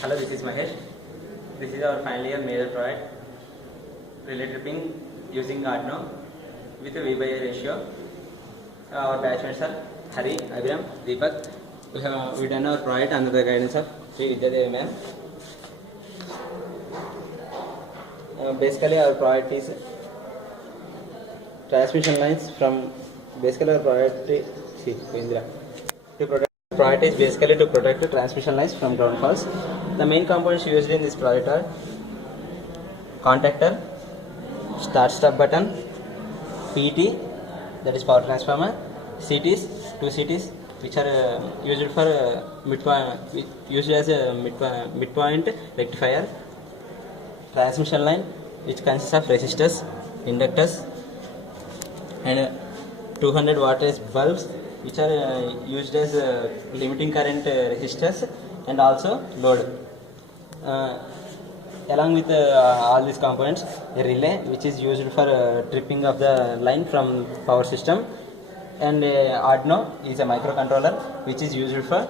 Hello, this is Mahesh. This is our final year major project, relay tripping using Arduino with a V/A ratio. Our batchmates are Hari, Abhiram, Deepak. We done our project under the guidance of Sri Vidyadevi ma'am. Basically, our project is transmission lines from. Basically, our project is to protect. Project is basically to protect the transmission lines from ground faults. The main components used in this project are contactor, start-stop button, PT, that is power transformer, CTs, two CTs, which are used for used as a midpoint rectifier, transmission line, which consists of resistors, inductors, and 200 wattage bulbs, which are used as limiting current resistors, and also load. Along with all these components, a relay which is used for tripping of the line from power system, and Arduino is a microcontroller which is used for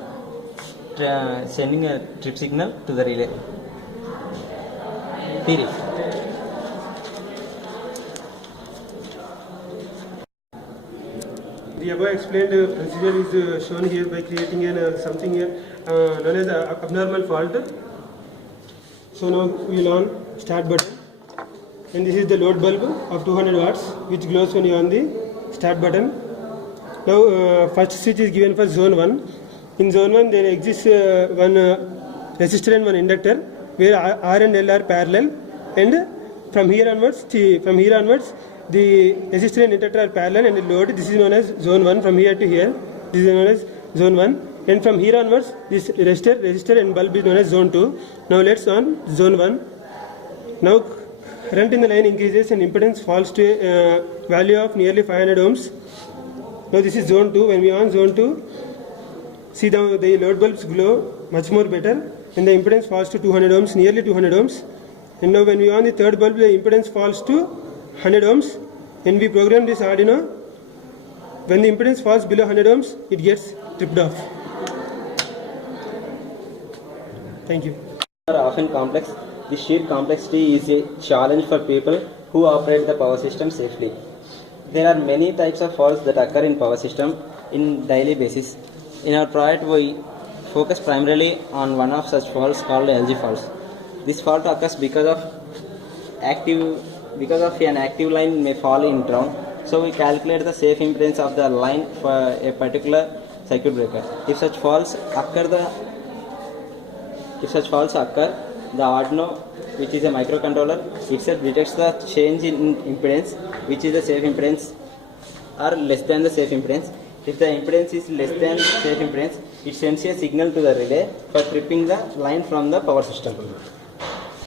sending a trip signal to the relay. Theory. The above explained procedure is shown here by creating something here known as abnormal fault. So now we will on start button, and this is the load bulb of 200 watts which glows when you on the start button. Now first switch is given for zone 1. In zone 1 there exists one resistor and one inductor where R and L are parallel, and from here onwards the resistor and inductor are parallel, and the load, this is known as zone 1. From here to here, this is known as zone 1, and from here onwards this resistor and bulb is known as zone 2. Now let's on zone 1. Now current in the line increases and impedance falls to a value of nearly 500 ohms. Now this is zone 2. When we on zone 2, see the load bulbs glow much more better, and the impedance falls to 200 ohms, nearly 200 ohms. And now when we on the third bulb, the impedance falls to 100 ohms. When we program this Arduino, when the impedance falls below 100 ohms, it gets tripped off. Thank you. Are often complex. The sheer complexity is a challenge for people who operate the power system safely. There are many types of faults that occur in power system in daily basis. In our project, we focus primarily on one of such faults called LG faults. This fault occurs because of an active line may fall in ground. So we calculate the safe impedance of the line for a particular circuit breaker. If such faults occur, the Arduino, which is a microcontroller, itself detects the change in impedance, which is the safe impedance or less than the safe impedance. If the impedance is less than safe impedance, it sends a signal to the relay for tripping the line from the power system.